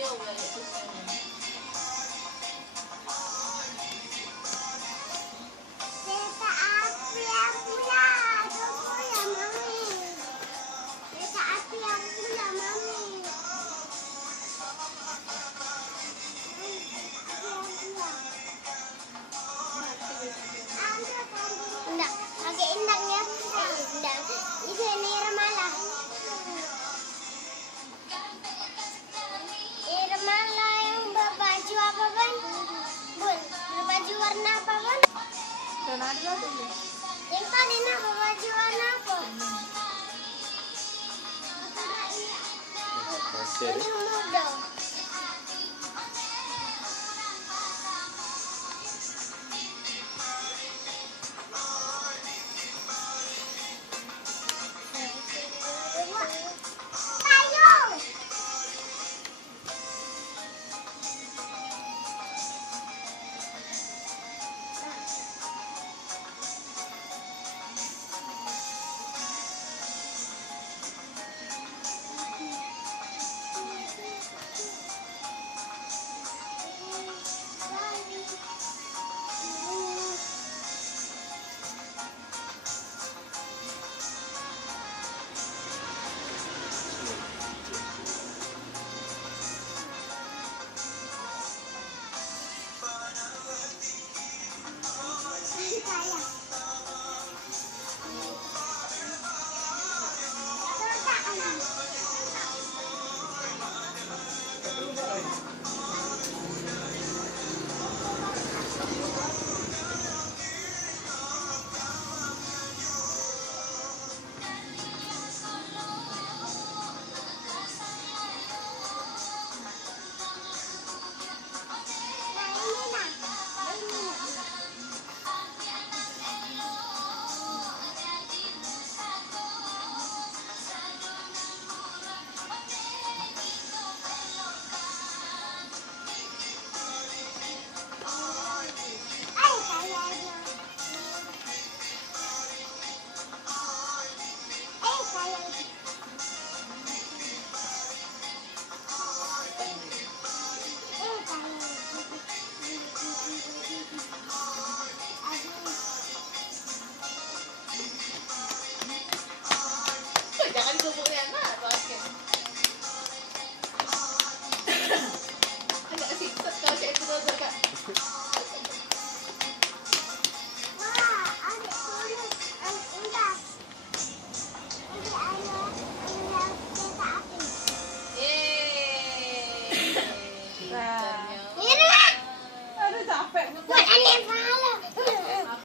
Kereta api yang pula, tunggu ya mami. Kereta api yang pula mami. Enggak, agak indang ya. Indang. Itu Irma lah. Irma lah yang berbaju apa Bun? Bun, berbaju warna apa Bun? Leonardo dulu. Yang tadi nak berbaju warna apa? Pasir. Kuning muda.